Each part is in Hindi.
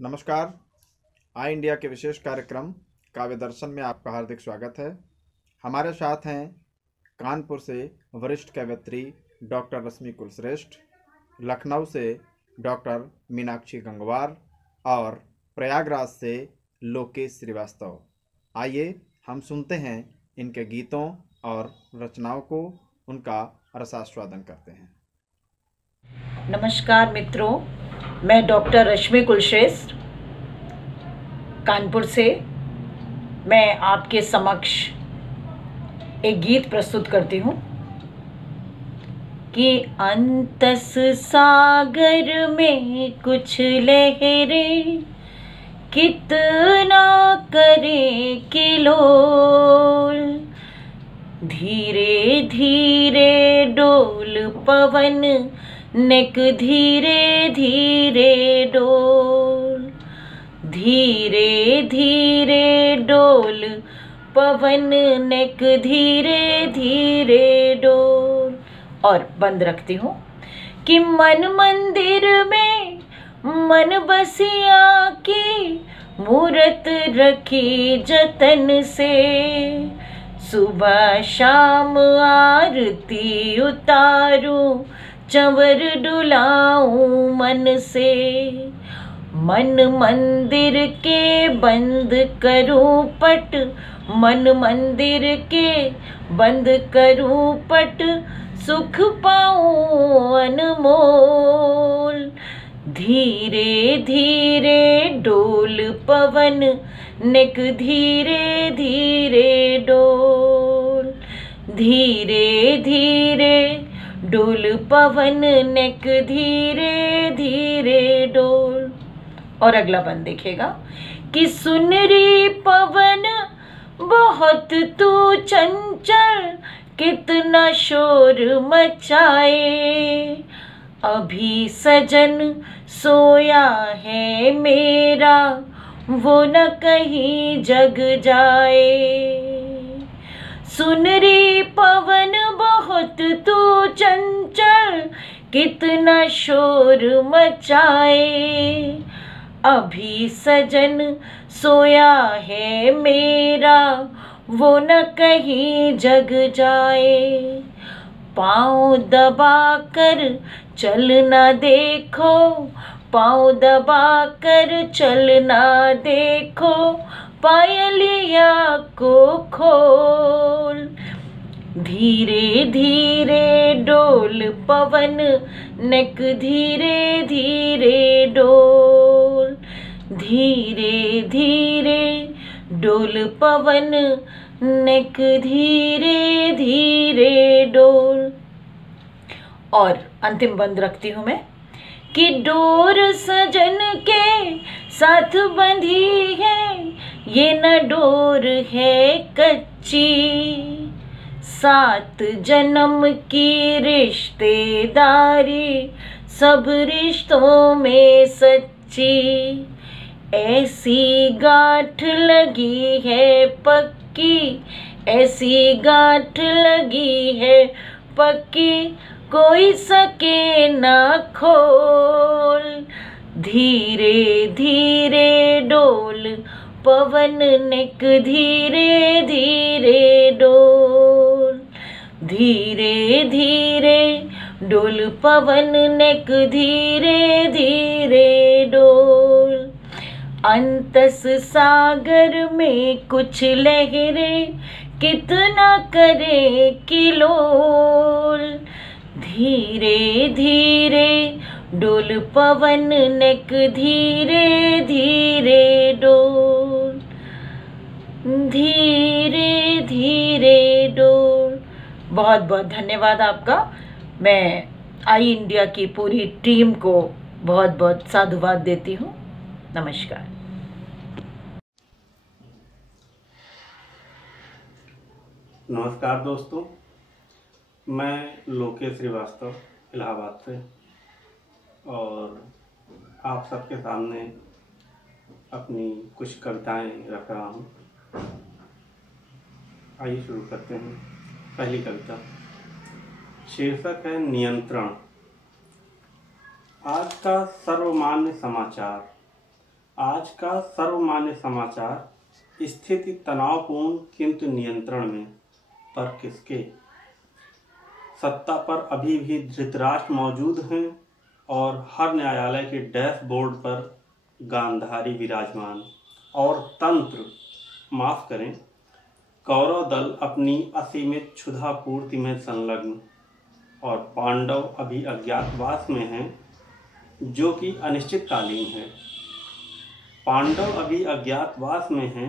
नमस्कार। आई इंडिया के विशेष कार्यक्रम काव्य दर्शन में आपका हार्दिक स्वागत है। हमारे साथ हैं कानपुर से वरिष्ठ कवयित्री डॉक्टर रश्मि कुलश्रेष्ठ, लखनऊ से डॉक्टर मीनाक्षी गंगवार और प्रयागराज से लोकेश श्रीवास्तव। आइए हम सुनते हैं इनके गीतों और रचनाओं को, उनका रसास्वादन करते हैं। नमस्कार मित्रों, मैं डॉक्टर रश्मि कुलश्रेष्ठ कानपुर से मैं आपके समक्ष एक गीत प्रस्तुत करती हूँ कि अंतस सागर में कुछ लहरें कितना करे किलोल, धीरे धीरे डोल पवन नेक धीरे धीरे डोल, धीरे धीरे डोल पवन नेक धीरे धीरे डोल। और बंद रखती हूँ कि मन मंदिर में मन बसिया की मूरत रखी जतन से, सुबह शाम आरती उतारूं चंवर डुलाऊं मन से, मन मंदिर के बंद करूं पट, मन मंदिर के बंद करूं पट, सुख पाऊं अनमोल, धीरे धीरे डोल पवन नेक धीरे धीरे डोल, धीरे धीरे डोल पवन नेक धीरे धीरे डोल। और अगला बंद देखेगा कि सुनरी पवन बहुत तू चंचल, कितना शोर मचाए, अभी सजन सोया है मेरा, वो न कहीं जग जाए, सुनरी पवन बहुत तू चंचल, कितना शोर मचाए, अभी सजन सोया है मेरा, वो न कहीं जग जाए, पाँव दबा कर चलना देखो, पाँव दबा कर चलना देखो, पायलिया को खोल, धीरे धीरे डोल पवन नेक धीरे धीरे डोल, धीरे धीरे डोल पवन नेक धीरे धीरे डोल। और अंतिम बंद रखती हूँ मैं कि डोर सजन के साथ बंधी है, ये न डोर है कच्ची, 7 जन्म की रिश्तेदारी सब रिश्तों में सच्ची, ऐसी गांठ लगी है पक्की, ऐसी गांठ लगी है पक्की, कोई सके ना खोल, धीरे धीरे डोल पवन नेक धीरे धीरे डोल, धीरे धीरे डोल पवन नेक धीरे धीरे डोल, अंतस सागर में कुछ लहरें कितना करे किलोल, धीरे धीरे डोल पवन नेक धीरे धीरे डोल, धीरे धीरे डोल। बहुत बहुत धन्यवाद आपका। मैं आई इंडिया की पूरी टीम को बहुत बहुत साधुवाद देती हूँ। नमस्कार। नमस्कार दोस्तों, मैं लोकेश श्रीवास्तव इलाहाबाद से और आप सबके सामने अपनी कुछ कविताएं रख रहा हूँ। आइए शुरू करते हैं। पहली कविता, शीर्षक है नियंत्रण। आज का सर्वमान्य समाचार, आज का सर्वमान्य समाचार स्थिति तनावपूर्ण किंतु नियंत्रण में, पर किसके? सत्ता पर अभी भी धृतराष्ट्र मौजूद हैं और हर न्यायालय के डैशबोर्ड पर गांधारी विराजमान, और तंत्र, माफ करें, कौरव दल अपनी असीमित क्षुधा पूर्ति में संलग्न, और पांडव अभी अज्ञातवास में हैं जो कि अनिश्चितकालीन है। पांडव अभी अज्ञातवास में हैं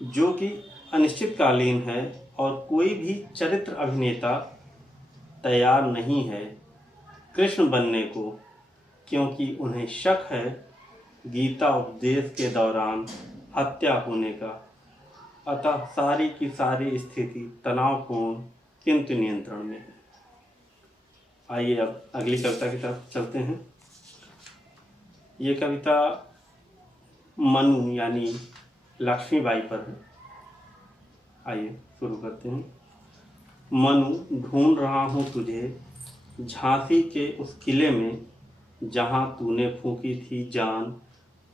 जो कि अनिश्चितकालीन है, और कोई भी चरित्र अभिनेता तैयार नहीं है कृष्ण बनने को, क्योंकि उन्हें शक है गीता उपदेश के दौरान हत्या होने का। अतः सारी की सारी स्थिति तनावपूर्ण किंतु नियंत्रण में है। आइए अब अगली कविता की तरफ चलते हैं। ये कविता मनु यानी लक्ष्मीबाई पर है। आइए शुरू करते हैं। मनु, ढूंढ रहा हूँ तुझे झांसी के उस किले में जहाँ तूने फूंकी थी जान।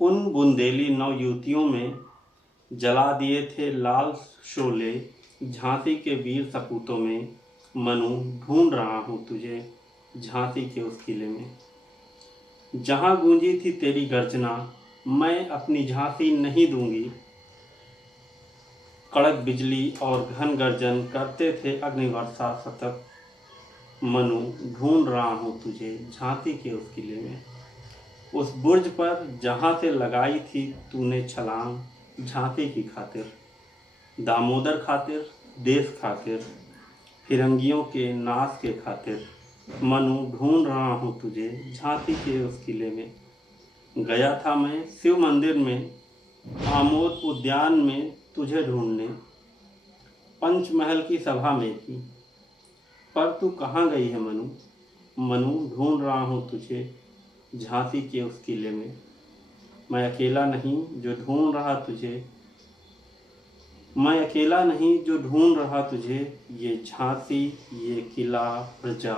उन बुंदेली नवयुवतियों में जला दिए थे लाल शोले झांसी के वीर सपूतों में। मनु, ढूंढ रहा हूँ तुझे झांसी के उस किले में जहाँ गूंजी थी तेरी गर्जना। मैं अपनी झांसी नहीं दूंगी। कड़क बिजली और घन गर्जन करते थे अग्निवर्षा शतक। मनु, ढूंढ रहा हूँ तुझे झांसी के उस किले में, उस बुर्ज पर जहाँ से लगाई थी तूने छलांग झांसी की खातिर, दामोदर खातिर, देश खातिर, फिरंगियों के नाश के खातिर। मनु, ढूंढ रहा हूँ तुझे झांसी के उस किले में। गया था मैं शिव मंदिर में, आमोद उद्यान में तुझे ढूंढने, पंचमहल की सभा में थी, पर तू कहाँ गई है मनु? मनु, ढूंढ रहा हूँ तुझे झांसी के उस किले में। मैं अकेला नहीं जो ढूंढ रहा तुझे, मैं अकेला नहीं जो ढूंढ रहा तुझे। ये झांसी, ये किला, प्रजा,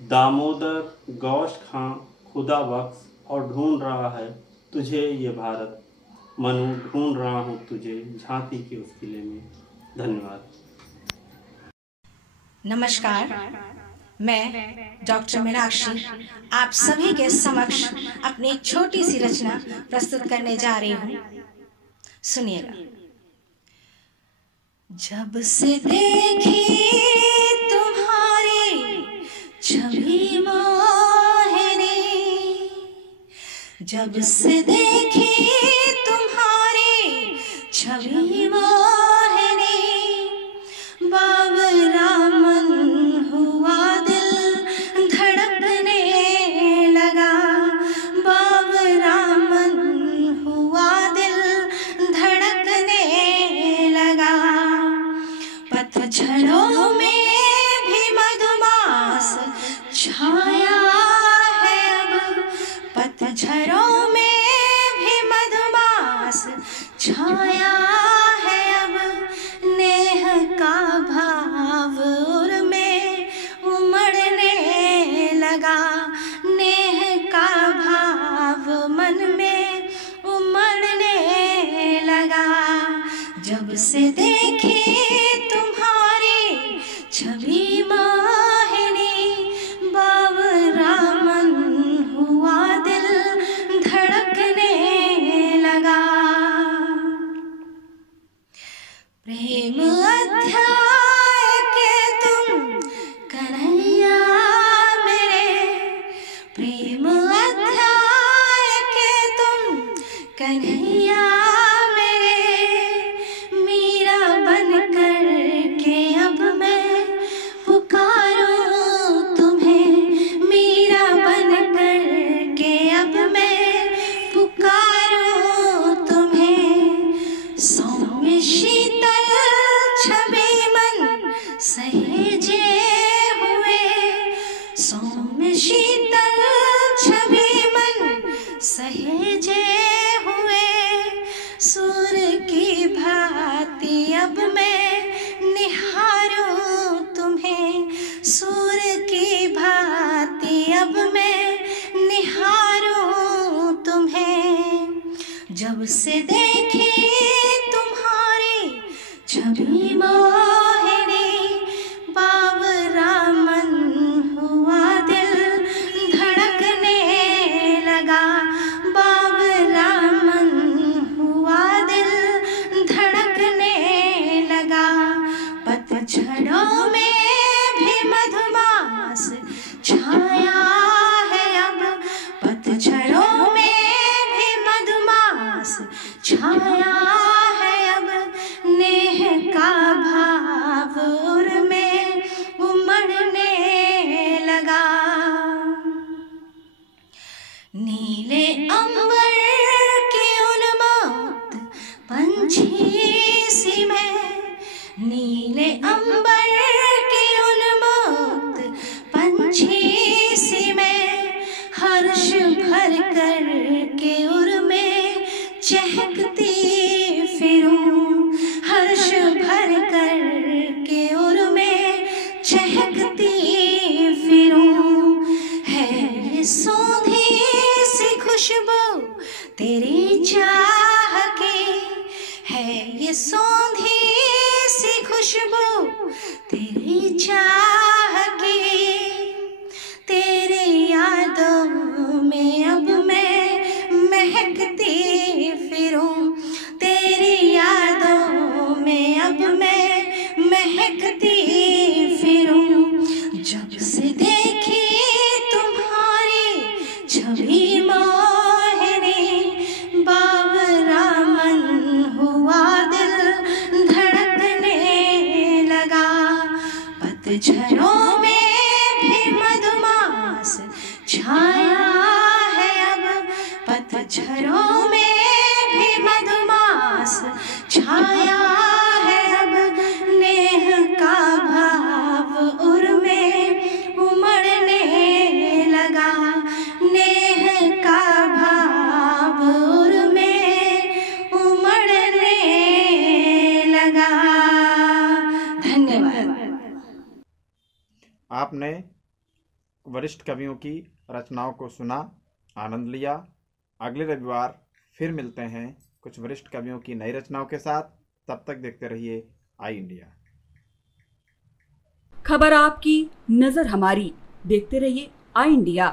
दामोदर, गौश खां, खुदा बख्श, और ढूंढ रहा है तुझे ये भारत। मनु, ढूंढ रहा हूँ तुझे झांसी के उस किले में। धन्यवाद। नमस्कार, मैं डॉक्टर मीनाक्षी आप सभी के समक्ष अपनी एक छोटी सी रचना प्रस्तुत करने जा रही हूँ। सुनिएगा। जब से देखी तुम्हारी छवि मोहिनी, जब से देखी तुम्हारी छवि मोहिनी, बाबरा मन हुआ दिल धड़कने लगा, बाबरा मन हुआ दिल धड़कने लगा। पतझड़ों में भी मधुमास छाया है अब, पतझड़ों में भी मधुमास छाया है अब। नेह का भाव उर में उमड़ने लगा, नेह का भाव मन में उमड़ने लगा। जब से देखी तुम्हारी छवि मोहिनी, बाबरा मन हुआ दिल धड़कने लगा। प्रेम अध्याय के तुम कन्हैया मेरे, प्रेम अध्याय के तुम कन्हैया मेरे। मीरा बन कर के अब मैं पुकारूं तुम्हें, मीरा बन कर के अब मैं पुकारूं तुम्हें। सौम्य शीतल छवि मन सहेजे हुए, सौम्य शीतल छवि मन सहेजे हुए। सूर की भांति अब मैं निहारूं तुम्हें, सूर की भांति अब मैं निहारूं तुम्हें। जब से देखे तुम्हारे छवि मोहिनी, बावरा मन हुआ, दिल धड़कने लगा। बावरा मन हुआ, दिल धड़कने लगा। पतझड़ों में भी मधुमास छाया है अब, पतझड़ों में भी मधुमास छाया है अब। नेह का भाव उर में उमड़ने लगा। नीले अंबर की उन्मत्त पंछी सी मैं, नीले अंबर की उन्मत्त पंछी सी मैं, हर्ष भर कर के उर में चहकती फिरूं। हर्ष भर कर के उर में चहकती फिरूं। है ये सौंधी सी खुशबू तेरी चाह की, है ये सौंधी सी खुशबू तेरी चाह की। तेरी यादों में अब मैं महकती फिरूं। तेरी यादों में अब मैं महकती फिरूं। जब से देखी तुम्हारी छवि मोहिनी, बावरा मन हुआ, दिल धड़कने लगा। पतझड़ों में भी मधुमास छाया है अब, पतझड़ों में भी मधुमास छाया है अब। नेह का भाव उर में उमड़ने लगा। नेह का भाव उर में उमड़ने लगा। धन्यवाद। आपने वरिष्ठ कवियों की रचनाओं को सुना, आनंद लिया। अगले रविवार फिर मिलते हैं कुछ वरिष्ठ कवियों की नई रचनाओं के साथ। तब तक देखते रहिए आई इंडिया। खबर आपकी, नजर हमारी। देखते रहिए आई इंडिया।